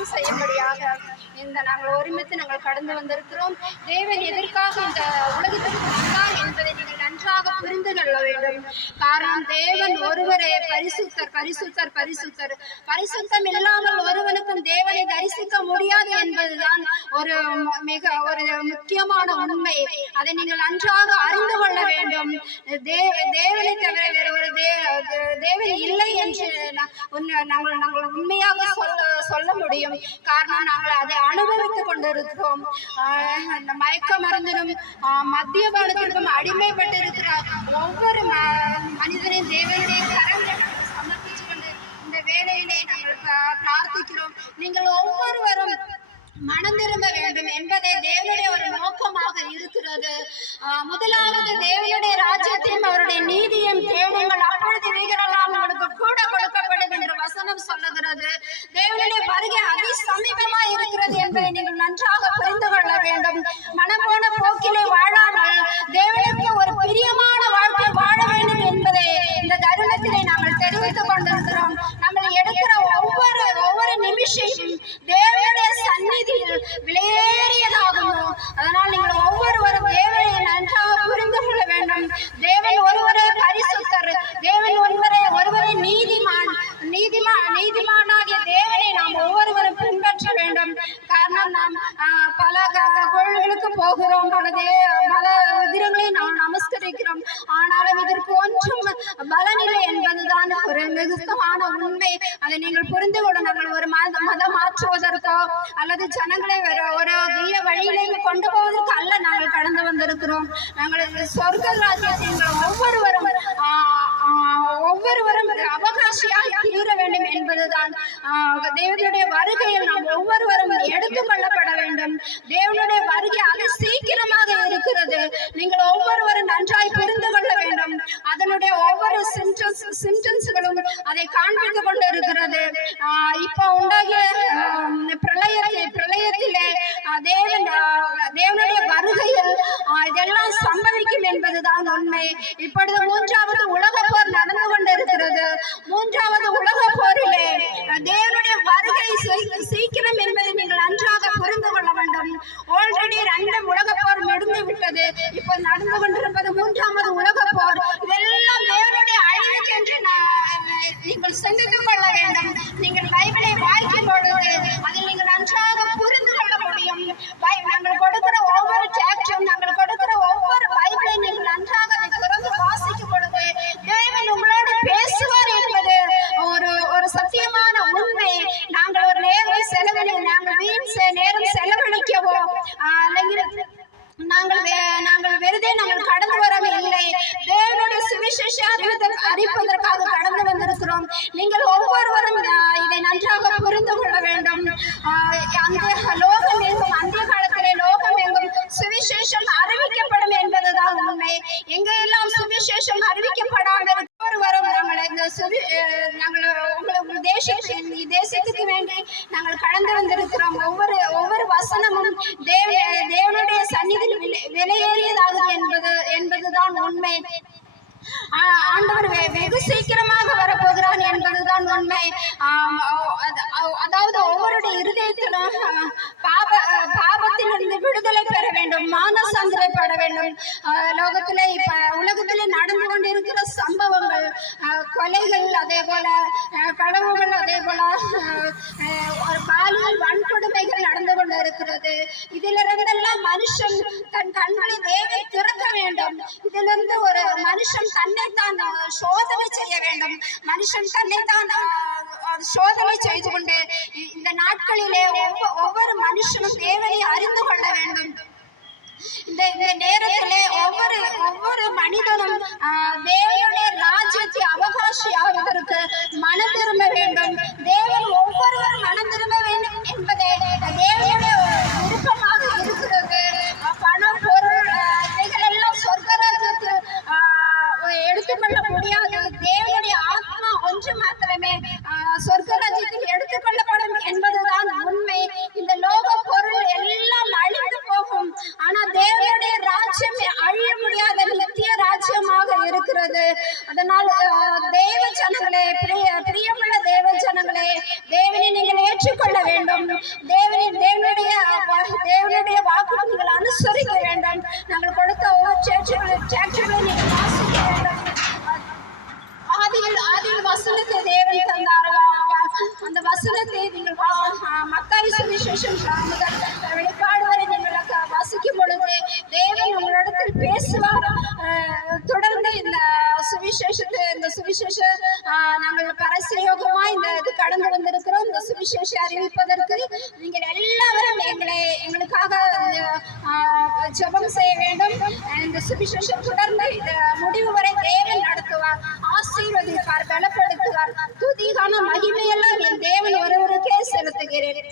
கனம் செய்யும்படியாக இந்த நாங்கள் ஒருமித்து நாங்கள் கடந்து வந்திருக்கிறோம். தேவன் எதற்காக இந்த உலகத்திற்கு வந்தார் என்பதை நீங்கள் நன்றாக புரிந்து கொள்ள வேண்டும். காரணம், தேவன் ஒருவரே பரிசுத்தர், பரிசுத்தர், பரிசுத்தர். பரிசுத்தம் இல்லாமல் ஒருவனுக்கும் தேவனை தரிசிக்க முடியாது என்பதுதான் ஒரு முக்கியமான உண்மை. அதை நீங்கள் நன்றாக அறிந்து கொள்ள வேண்டும். தேவனை தவிர வேறு ஒரு தேவன் இல்லை என்று நாங்கள் உண்மையாக சொல்ல முடியும். காரணம், நாங்கள் அதை அனுபவித்துக் கொண்டிருக்கிறோம். மயக்க மருந்திலும் மத்தியபானத்திற்கும் அடிமைப்பட்டிருக்கிற ஒவ்வொரு மனிதனின் தேவனுடைய கரங்களை சமர்ப்பிச்சு கொண்டு இந்த வேலையிலே நாங்கள் பிரார்த்திக்கிறோம். நீங்கள் ஒவ்வொருவரும் மனம் திரும்ப வேண்டும் என்பதே தேவனுடைய ஒரு நோக்கமாக இருக்கிறது. முதலாவது தேவனுடைய ராஜ்யத்தையும் அவருடைய நீதியையும் தேடுங்கள், அப்பொழுது இவைகளெல்லாம் உங்களுக்கு கூட கொடுக்கப்படும் என்று வசனம் சொல்லுகிறது. தேவனுடைய வருகை அதி சமீபமா இருக்கிறது என்பதை நீங்கள் நன்றாக புரிந்து கொள்ள வேண்டும். மனம் போன போக்கிலே வாழாமல் தேவனுக்கு ஒரு பிரியமான வாழ்க்கை வாழ வேண்டும் என்பதை இந்த தருணத்திலே நாங்கள் தெரிவித்துக் கொண்டிருக்கிறோம். நம்ம எடுக்கிற ஒவ்வொரு நிமிஷமும் தேவனுடைய சந்நிதியில் விலையேறியதாகும். அதனால் நீங்கள் ஒவ்வொருவரும் தேவனை நன்றாக புரிந்து கொள்ள வேண்டும். தேவன் ஒருவரே பரிசுத்தர், தேவன் ஒருவரே நீதிமானாகிய தேவனை நாம் ஒவ்வொருவரும் பின்பற்ற வேண்டும். காரணம், நாம் பல கோயில்களுக்கு போகிறோம், பல விதிரங்களை நாம் நமஸ்கரிக்கிறோம். ஆனாலும் இதற்கு ஒன்றும் பலனில்லை என்பதுதான் ஒரு மிகுத்தமான உண்மை. அதை நீங்கள் புரிந்து கொள்ள, நாங்கள் ஒரு மதம் மாற்றுவதற்கோ அல்லது ஜனங்களை ஒரு தீய வழியிலேயே கொண்டு போவதற்கு அல்ல நாங்கள் கடந்து வந்திருக்கிறோம். நாங்கள் சொர்க்க ராஜ்யத்தை ஒவ்வொருவரும் அவகாசியாக தீர வேண்டும் என்பதுதான். தேவனுடைய வருகையில் நாம் ஒவ்வொருவரும் எடுத்துக் கொள்ளப்பட வேண்டும். தேவனுடைய வருகை அது சீக்கிரமாக இருக்கிறது. நீங்கள் ஒவ்வொருவரும் நன்றாய் புரிந்து கொள்ள வேண்டும். அதனுடைய ஒவ்வொரு சிம்டம்ஸ்களும் அதை காண்பித்துக் கொண்டு இருக்கிறது. இப்போ உண்டாகிய பிரளயத்திலே தேவனுடைய வருகையில் இதெல்லாம் சம்பவிக்கும் என்பதுதான் உண்மை. இப்பொழுது மூன்றாவது உலக போர் நடந்து கொண்டிருக்கிறது. மூன்றாவது உலக போரிலே தேவனுடைய வருகை சீக்கிரம் என்பதை நீங்கள் நன்றாக புரிந்து கொள்ள வேண்டும். ஆல்ரெடி 2 உலக போர் முடிந்து விட்டது. இப்போ நடந்து கொண்டிருப்பது மூன்றாவது உலக போர். இதெல்லாம் தேவனுடைய அழிவுக்கு என்று நீங்கள் சிந்தித்துக் கொள்ள வேண்டும். நீங்கள் பைபிளை வாய்க்கும் பொழுது அதில் நீங்கள் நன்றாக புரிந்து கொள்ள முடியும். நாங்கள் கொடுக்கிற ஒவ்வொரு சாப்டரும், நாங்கள் கொடுக்கிற ஒவ்வொரு பைபிளை நீங்கள் நன்றாக திறந்து வாசிக்கும் பொழுது தேவன் உங்களோடு பேசுவார் என்பது ஒரு சத்தியமான உண்மை. நாங்கள் ஒரு நாங்கள் வீண் நேரம் செலவழிக்கவோ அல்லது நாங்கள் வெறுதே நாங்கள் கடந்து வரவில்லை. தேவனுடைய சுவிசேஷ அறிவிப்பதற்காக கடந்து வந்திருக்கிறோம். நீங்கள் ஒவ்வொருவரும் இதை நன்றாக புரிந்து கொள்ள வேண்டும். லோகம் எங்கும், அந்த காலத்திலே லோகம் எங்கும் சுவிசேஷம் அறிவிக்கப்படும் என்பதுதான் உண்மை. எங்கெல்லாம் சுவிசேஷம் அறிவிக்கப்படாமல் ஒவ்வொருவரும் நாங்கள் தேசத்துக்கு வேண்டி நாங்கள் கடந்து வந்திருக்கிறோம். ஒவ்வொரு வசனமும் தேவனுடைய சந்நிதியில் விலையேறியதாகும் என்பதுதான் உண்மை. ஆண்டவர் வெகு சீக்கிரமாக வரப்போகிறான் என்பதுதான் உண்மை. அதாவது ஒவ்வொருடைய இருதயத்திலும் பாவத்திலிருந்து விடுதலை பெற வேண்டும், மானசாந்திரப்பட வேண்டும். உலகத்திலே நடந்து கொண்டிருக்கிற சம்பவங்கள், கொலைகள், அதே போல களவுகள், அதே போல பாலியல் வன்கொடுமைகள் நடந்து கொண்டு இருக்கிறது. இதிலிருந்தெல்லாம் மனுஷன் தன் கண்களை தேவை திறக்க வேண்டும். இதிலிருந்து ஒரு மனுஷன் தன்னைத்தான் சோதனை செய்ய வேண்டும். மனுஷன் தன்னைத்தான் சோதனை செய்து கொண்டு இந்த நாட்களிலே ஒவ்வொரு மனுஷனும் தேவனை அறிந்து கொள்ள வேண்டும். இந்த நேரத்திலே ஒவ்வொரு மனிதனும் தேவனுடைய ராஜ்யத்தை அவகாசி ஆவதற்கு மனம் திரும்ப வேண்டும். தேவன் ஒவ்வொருவரும் மனம் திரும்ப வேண்டும் என்பதே தேவனுடைய விருப்பமாக இருக்கிறது. பணம், பொருள், இவைகளெல்லாம் சொர்க்கராஜ்யத்தில் எடுத்துக்கொள்ள முடியாது. தேவனுடைய ஆத்மா ஒன்று மாத்திரமே சொர்க்கராஜ்யத்தில் எடுத்துக்கொள்ளப்படும் என்பதுதான் உண்மை. இந்த லோக பொருள் எல்லாம் அழிந்து போகும். ஆனா தேவனுடைய ராஜ்யம் அழிய முடியாத நித்திய ராஜ்யமாக இருக்கிறது. அதனால் தேவ ஜனங்களே, பிரியமுள்ள தேவ ஜனங்களே, தேவனை நீங்கள் ஏற்றுக்கொள்ள வேண்டும். தேவனுடைய வாக்கு நீங்கள் அனுசரிக்க வேண்டும். நாங்கள் கொடுத்த ஒவ்வொரு சாட்சிகளை நீங்கள் வாசிக்க வேண்டும். ஆதியில் வசனத்தை தேவன் தந்தார். அந்த வசனத்தை நீங்கள் மத்தாய் சுவிசேஷம் முதல் வெளிப்பாடு வரை நீங்கள் வாசிக்கும் பொழுது தேவன் உங்களிடத்தில் பேசுவார். தொடர்ந்து இந்த சுவிசேஷ நாங்கள் பரஸ்யோகமா இந்த இது கடந்து வந்திருக்கிறோம். இந்த சுவிசேஷ அறிவிப்பதற்கு நீங்கள் எல்லாரும் எங்களுக்காக ஜெபம் செய்ய வேண்டும். இந்த சுவிசேஷம் தொடர்ந்து இந்த முடிவு வரை தேவன் நடத்துவார், ஆசீர்வதிப்பார், பலப்படுத்துவார். துதிகான மகிமையெல்லாம் என் தேவன் ஒருவருக்கே செலுத்துகிறேன்.